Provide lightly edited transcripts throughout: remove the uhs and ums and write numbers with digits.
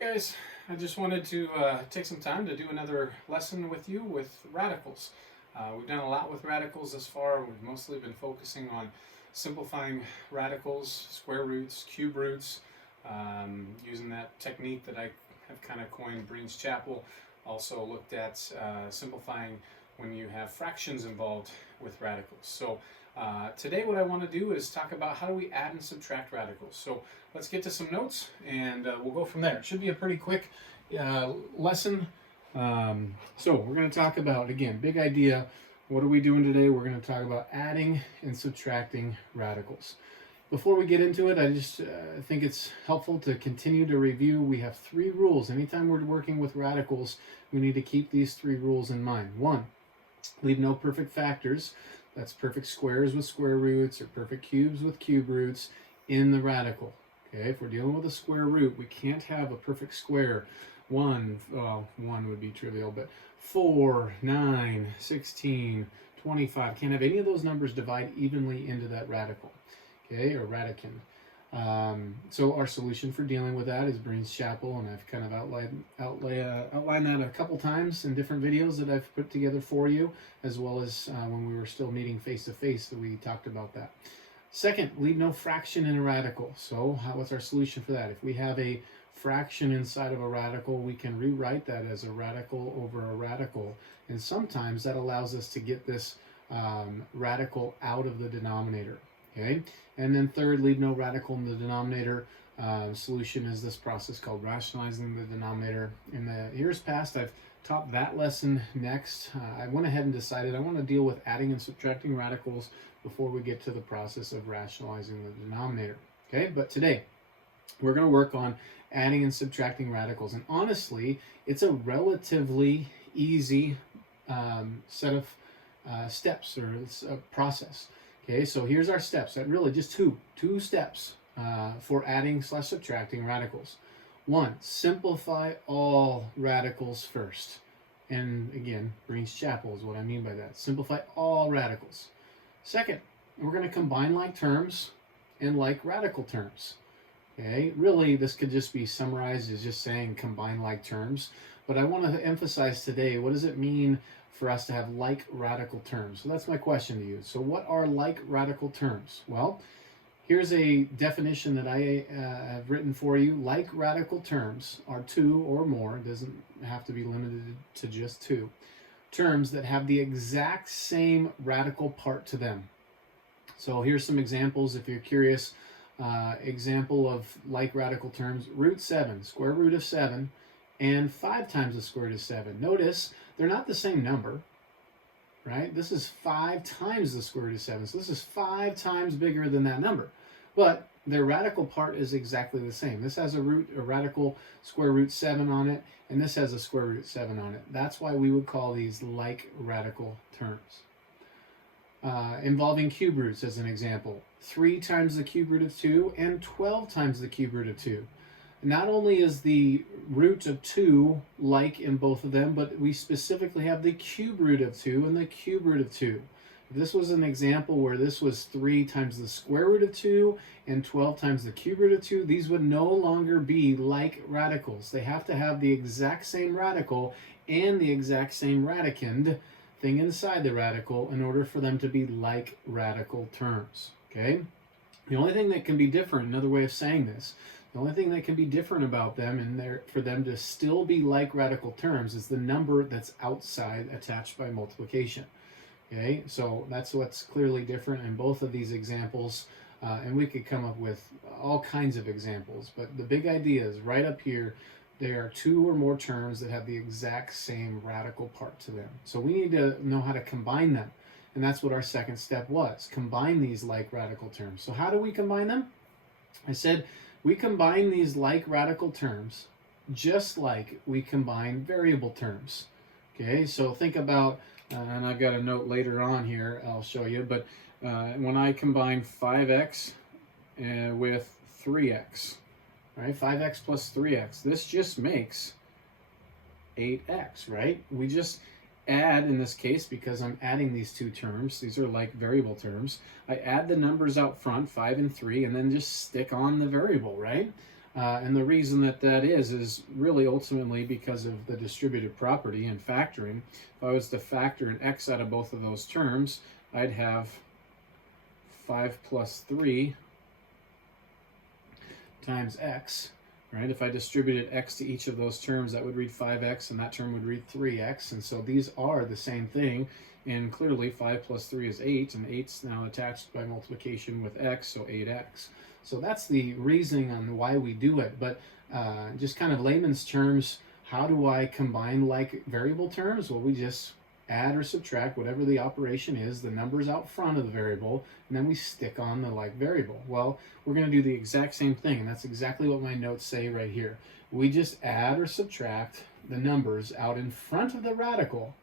Guys, I just wanted to take some time to do another lesson with you with radicals. We've done a lot with radicals thus far. We've mostly been focusing on simplifying radicals, square roots, cube roots, using that technique that I have kind of coined Breen's Chapel. Also looked at simplifying when you have fractions involved with radicals. So today what I want to do is talk about how do we add and subtract radicals. So let's get to some notes and we'll go from there. It should be a pretty quick lesson. So we're going to talk about, again, big idea. What are we doing today? We're going to talk about adding and subtracting radicals. Before we get into it, I just think it's helpful to continue to review. We have 3 rules. Anytime we're working with radicals, we need to keep these 3 rules in mind. 1, leave no perfect factors. That's perfect squares with square roots or perfect cubes with cube roots in the radical. Okay, if we're dealing with a square root, we can't have a perfect square. 1 would be trivial, but 4, 9, 16, 25. Can't have any of those numbers divide evenly into that radical. Okay, or radicand. So our solution for dealing with that is Breen's Chapel, and I've kind of outlined that a couple times in different videos that I've put together for you, as well as when we were still meeting face to face that we talked about that. Second, leave no fraction in a radical. So what's our solution for that? If we have a fraction inside of a radical, we can rewrite that as a radical over a radical, and sometimes that allows us to get this radical out of the denominator. Okay, and then third, leave no radical in the denominator. Solution is this process called rationalizing the denominator. In the years past, I've taught that lesson next. I went ahead and decided I want to deal with adding and subtracting radicals before we get to the process of rationalizing the denominator. Okay, but today we're going to work on adding and subtracting radicals. And honestly, it's a relatively easy set of steps, or it's a process. Okay, so here's our steps. That really just two steps for adding / subtracting radicals. 1, simplify all radicals first. And again, Breen's Chapel is what I mean by that. Simplify all radicals. Second, we're going to combine like terms and like radical terms. Okay, really this could just be summarized as just saying combine like terms. But I want to emphasize today, what does it mean for us to have like radical terms? So that's my question to you. So what are like radical terms? Well, here's a definition that I have written for you. Like radical terms are 2 or more, it doesn't have to be limited to just 2, terms that have the exact same radical part to them. So here's some examples if you're curious. Example of like radical terms: root 7, square root of 7, and 5 times the square root of 7. Notice they're not the same number, right? This is 5 times the square root of 7. So this is 5 times bigger than that number. But their radical part is exactly the same. This has a radical square root 7 on it, and this has a square root 7 on it. That's why we would call these like radical terms. Involving cube roots as an example. 3 times the cube root of 2 and 12 times the cube root of 2. Not only is the root of 2 like in both of them, but we specifically have the cube root of 2 and the cube root of 2. If this was an example where this was 3 times the square root of 2 and 12 times the cube root of 2, these would no longer be like radicals. They have to have the exact same radical and the exact same radicand thing inside the radical in order for them to be like radical terms. Okay? The only thing that can be different, another way of saying this, the only thing that can be different about them and for them to still be like radical terms is the number that's outside attached by multiplication. Okay, so that's what's clearly different in both of these examples, and we could come up with all kinds of examples, but the big idea is right up here. There are 2 or more terms that have the exact same radical part to them. So we need to know how to combine them, and that's what our second step was. Combine these like radical terms. So how do we combine them? I said we combine these like radical terms just like we combine variable terms. Okay, so think about, and I've got a note later on here I'll show you, but when I combine 5x with 3x, right, 5x plus 3x, this just makes 8x, right? We just add, in this case, because I'm adding these 2 terms, these are like variable terms, I add the numbers out front, 5 and 3, and then just stick on the variable, right? And the reason that is really ultimately because of the distributive property in factoring. If I was to factor an x out of both of those terms, I'd have 5 plus 3 times x, right? If I distributed x to each of those terms, that would read 5x, and that term would read 3x. And so these are the same thing. And clearly 5 plus 3 is 8, and 8's now attached by multiplication with x, so 8x. So that's the reasoning on why we do it. But just kind of layman's terms, how do I combine like variable terms? Well, we just add or subtract whatever the operation is, the numbers out front of the variable, and then we stick on the like variable. Well, we're going to do the exact same thing, and that's exactly what my notes say right here. We just add or subtract the numbers out in front of the radical,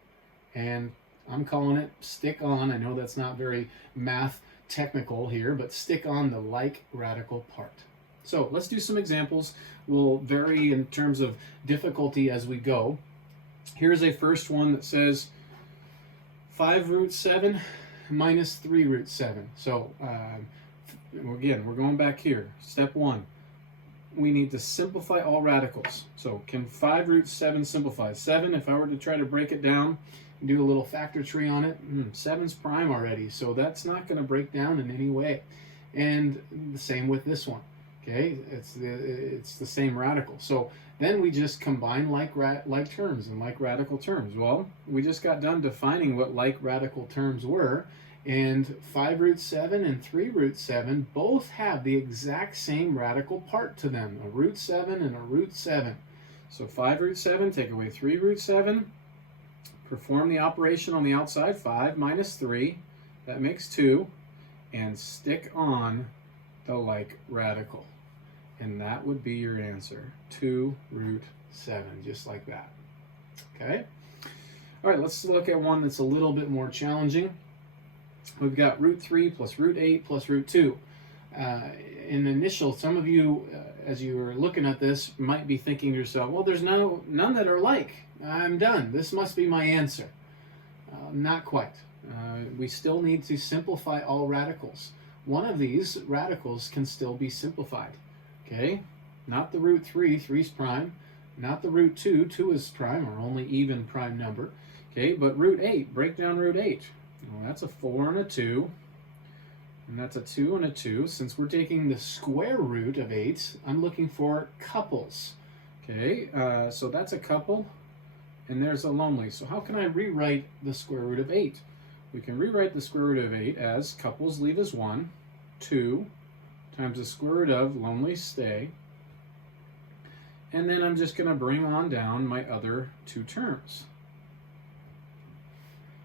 and I'm calling it stick on. I know that's not very math technical here, but stick on the like radical part. So let's do some examples. We'll vary in terms of difficulty as we go. Here's a first one that says 5 root 7 minus 3 root 7. So again, we're going back here. Step 1, we need to simplify all radicals. So can 5 root 7 simplify? 7, if I were to try to break it down, do a little factor tree on it, 7's prime already, so that's not going to break down in any way. And the same with this one. Okay, it's the same radical. So then we just combine like terms and like radical terms. Well, we just got done defining what like radical terms were, and 5 root 7 and 3 root 7 both have the exact same radical part to them, a root 7 and a root 7. So 5 root 7, take away 3 root 7, perform the operation on the outside, 5 minus 3, that makes 2, and stick on the like radical. And that would be your answer, 2 root 7, just like that. Okay? All right, let's look at one that's a little bit more challenging. We've got root 3 plus root 8 plus root 2. In initial, some of you, as you were looking at this, might be thinking to yourself, well, there's none that are like. I'm done. This must be my answer. Not quite. We still need to simplify all radicals. One of these radicals can still be simplified. Okay? Not the root 3, 3's prime. Not the root 2, 2 is prime, or only even prime number. Okay, but root 8, break down root 8. Well, that's a 4 and a 2. And that's a 2 and a 2. Since we're taking the square root of 8, I'm looking for couples. Okay, so that's a couple, and there's a lonely. So how can I rewrite the square root of 8? We can rewrite the square root of 8 as couples leave as 1, 2, times the square root of lonely stay. And then I'm just going to bring on down my other two terms.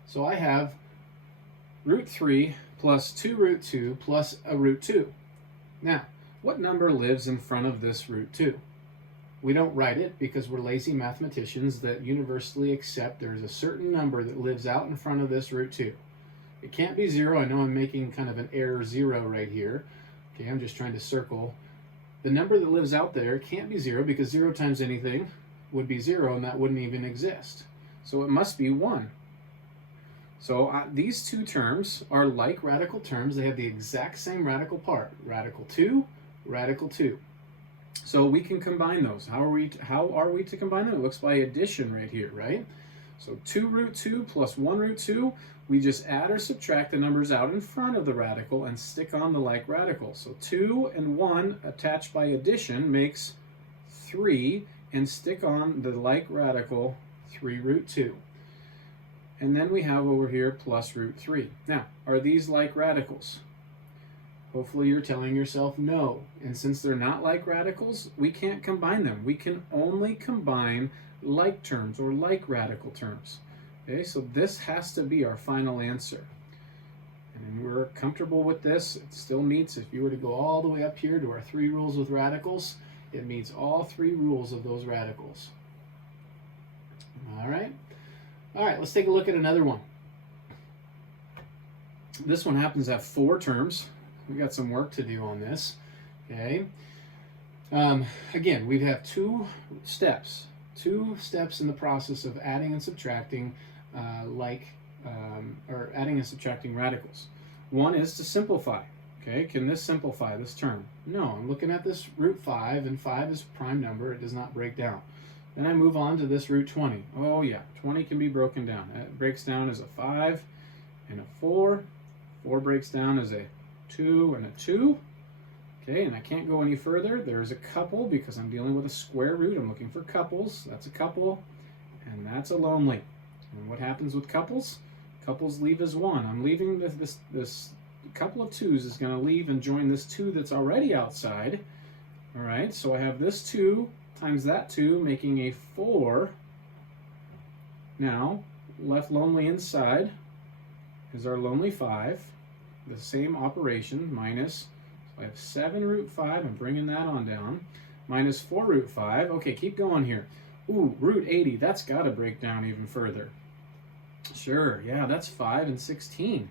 So I have root 3 plus 2 root 2 plus a root 2. Now, what number lives in front of this root 2? We don't write it because we're lazy mathematicians that universally accept there's a certain number that lives out in front of this root 2. It can't be 0. I know I'm making kind of an error 0 right here. Okay, I'm just trying to circle. The number that lives out there can't be 0 because 0 times anything would be 0, and that wouldn't even exist. So it must be 1. So these two terms are like radical terms. They have the exact same radical part. Radical 2, radical 2. So we can combine those. How are we to combine them? It looks by addition right here, right? So 2 root 2 plus 1 root 2, we just add or subtract the numbers out in front of the radical and stick on the like radical. So 2 and 1 attached by addition makes 3, and stick on the like radical 3 root 2. And then we have over here plus root 3. Now, are these like radicals? Hopefully you're telling yourself no. And since they're not like radicals, we can't combine them. We can only combine like terms or like radical terms. Okay, so this has to be our final answer. And we're comfortable with this. It still meets, if you were to go all the way up here to our 3 rules with radicals, it meets all 3 rules of those radicals. All right. All right, let's take a look at another one. This one happens to have 4 terms. We've got some work to do on this. Okay. Again, we have 2 steps. 2 steps in the process of adding and subtracting adding and subtracting radicals. One is to simplify. Okay, can this simplify this term? No, I'm looking at this root 5, and 5 is a prime number. It does not break down. Then I move on to this root 20. Oh yeah, 20 can be broken down. It breaks down as a 5 and a 4. 4 breaks down as a 2 and a 2. Okay, and I can't go any further. There's a couple because I'm dealing with a square root. I'm looking for couples. That's a couple, and that's a lonely. And what happens with couples? Couples leave as 1. I'm leaving this couple of 2's is going to leave and join this 2 that's already outside. All right, so I have this 2 times that 2, making a 4. Now, left lonely inside is our lonely 5. The same operation, minus, so I have 7 root 5, I'm bringing that on down, minus 4 root 5. Okay, keep going here. Ooh, root 80, that's got to break down even further. Sure, yeah, that's 5 and 16.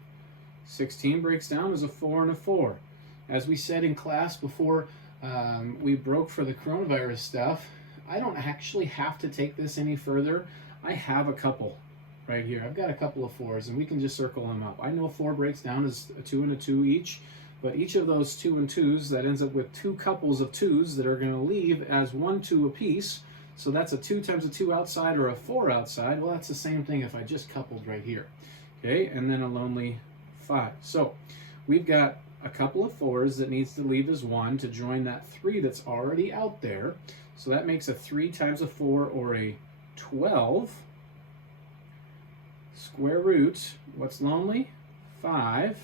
16 breaks down as a 4 and a 4. As we said in class before we broke for the coronavirus stuff, I don't actually have to take this any further. I have a couple right here. I've got a couple of 4s, and we can just circle them up. I know 4 breaks down as a 2 and a 2 each, but each of those 2 and 2's, that ends up with 2 couples of 2's that are going to leave as 1 2 apiece. So that's a 2 times a 2 outside, or a 4 outside. Well, that's the same thing if I just coupled right here. Okay, and then a lonely 5. So we've got a couple of 4's that needs to leave as 1 to join that 3 that's already out there. So that makes a 3 times a 4, or a 12. Square root, what's lonely? 5.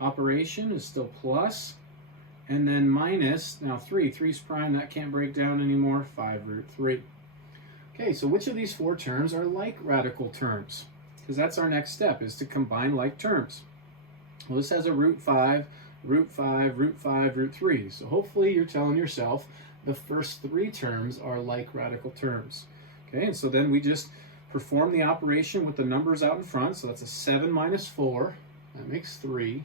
Operation is still plus. And then minus, now 3. 3's prime, that can't break down anymore. 5 root 3. Okay, so which of these 4 terms are like radical terms? Because that's our next step, is to combine like terms. Well, this has a root 5, root 5, root 5, root 3. So hopefully you're telling yourself the first 3 terms are like radical terms. Okay, and so then we just perform the operation with the numbers out in front. So that's a 7 minus 4. That makes 3.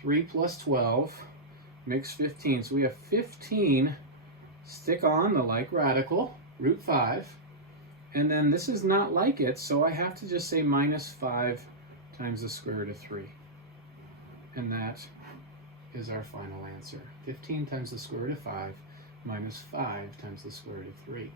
3 plus 12 makes 15. So we have 15 stick on the like radical, root 5. And then this is not like it, so I have to just say minus 5 times the square root of 3. And that is our final answer. 15 times the square root of 5 minus 5 times the square root of 3.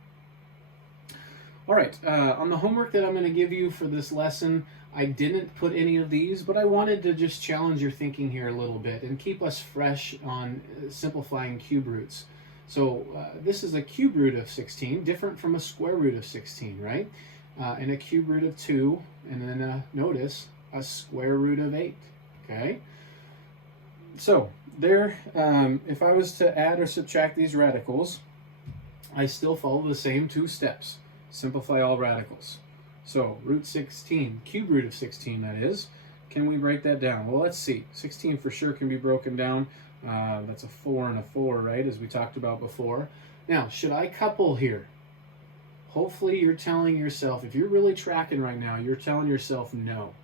All right, on the homework that I'm going to give you for this lesson, I didn't put any of these, but I wanted to just challenge your thinking here a little bit and keep us fresh on simplifying cube roots. So this is a cube root of 16, different from a square root of 16, right? And a cube root of 2, and then notice a square root of 8, okay? So there, if I was to add or subtract these radicals, I still follow the same 2 steps. Simplify all radicals. So root 16, cube root of 16 that is. Can we break that down? Well, let's see. 16 for sure can be broken down. That's a 4 and a 4, right, as we talked about before. Now, should I couple here? Hopefully you're telling yourself, if you're really tracking right now, you're telling yourself no.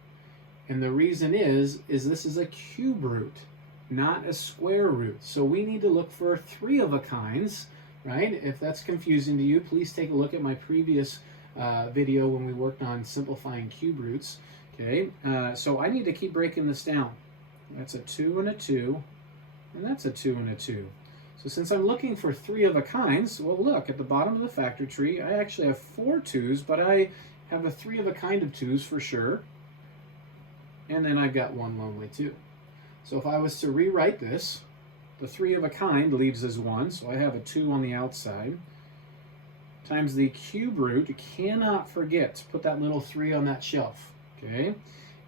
And the reason is this is a cube root, not a square root. So we need to look for 3 of a kinds, right? If that's confusing to you, please take a look at my previous video when we worked on simplifying cube roots. Okay, so I need to keep breaking this down. That's a 2 and a 2, and that's a 2 and a 2. So since I'm looking for 3 of a kinds, well, look, at the bottom of the factor tree, I actually have 4 2's, but I have a 3 of a kind of 2's for sure. And then I've got 1 lonely 2. So if I was to rewrite this, the 3 of a kind leaves as 1, so I have a 2 on the outside, times the cube root. You cannot forget to put that little 3 on that shelf, okay?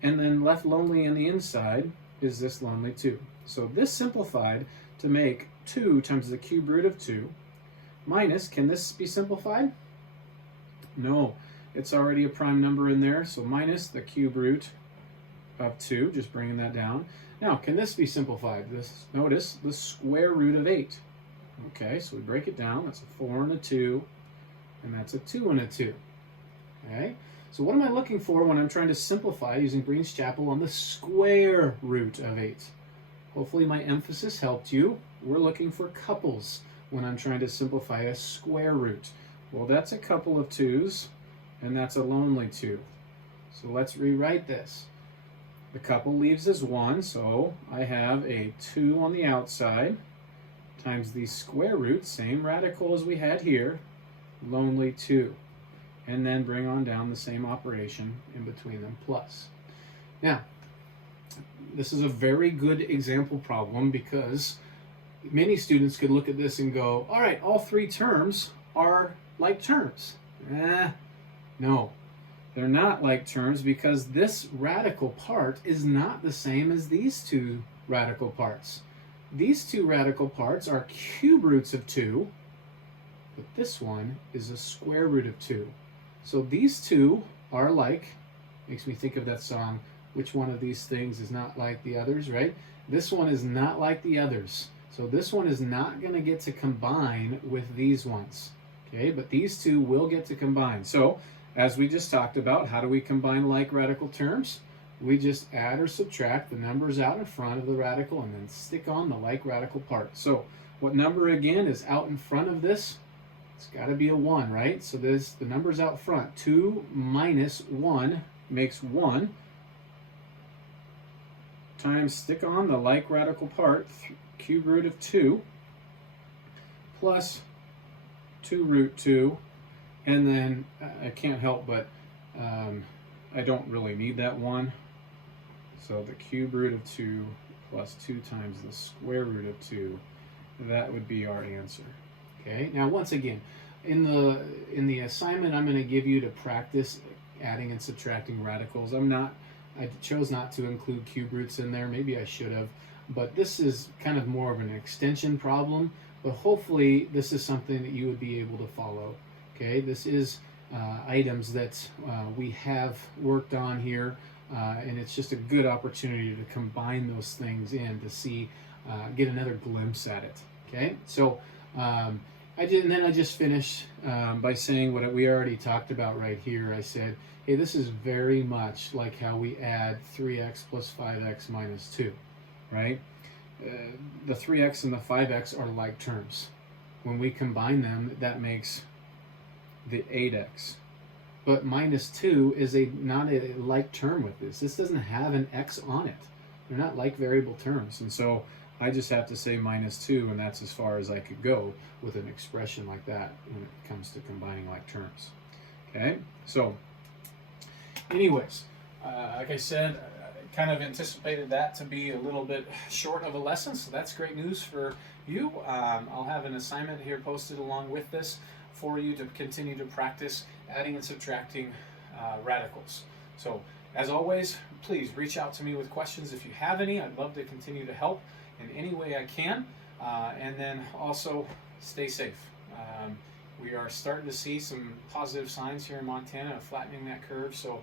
And then left lonely in the inside is this lonely 2. So this simplified to make 2 times the cube root of 2 minus, can this be simplified? No, it's already a prime number in there, so minus the cube root of 2, just bringing that down. Now, can this be simplified? Notice the square root of 8. Okay, so we break it down. That's a 4 and a 2, and that's a 2 and a 2. Okay, so what am I looking for when I'm trying to simplify using Green's Chapel on the square root of 8? Hopefully my emphasis helped you. We're looking for couples when I'm trying to simplify a square root. Well, that's a couple of 2's, and that's a lonely 2. So let's rewrite this. The couple leaves is 1, so I have a 2 on the outside times the square root, same radical as we had here, lonely 2. And then bring on down the same operation in between them, plus. Now, this is a very good example problem because many students could look at this and go, all right, all 3 terms are like terms. No, they're not like terms because this radical part is not the same as these 2 radical parts. These 2 radical parts are cube roots of 2, but this one is a square root of 2. So these 2 are like, makes me think of that song, which one of these things is not like the others, right? This one is not like the others. So this one is not going to get to combine with these ones. Okay, but these 2 will get to combine. So as we just talked about, how do we combine like radical terms? We just add or subtract the numbers out in front of the radical and then stick on the like radical part. So what number again is out in front of this? It's got to be a 1, right? So the number's out front. 2 minus 1 makes 1. Times, stick on the like radical part, cube root of 2, plus 2 root 2, and then I can't help but I don't really need that 1. So the cube root of 2 plus 2 times the square root of 2, that would be our answer. Okay, now once again, in the assignment I'm going to give you to practice adding and subtracting radicals. I chose not to include cube roots in there. Maybe I should have, but this is kind of more of an extension problem, but hopefully this is something that you would be able to follow. Okay, this is items that we have worked on here, and it's just a good opportunity to combine those things in to see, get another glimpse at it. Okay, so I just finished by saying what we already talked about right here. I said, hey, this is very much like how we add 3x plus 5x minus 2, right? The 3x and the 5x are like terms. When we combine them, that makes the 8x. But minus 2 is not a like term with this. This doesn't have an x on it. They're not like variable terms. And so I just have to say minus 2, and that's as far as I could go with an expression like that when it comes to combining like terms. Okay, so anyways, like I said, I kind of anticipated that to be a little bit short of a lesson, so that's great news for you. I'll have an assignment here posted along with this for you to continue to practice adding and subtracting radicals. So as always, please reach out to me with questions if you have any. I'd love to continue to help in any way I can, and then also stay safe. We are starting to see some positive signs here in Montana of flattening that curve, so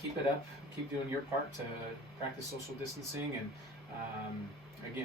keep it up, keep doing your part to practice social distancing, and again,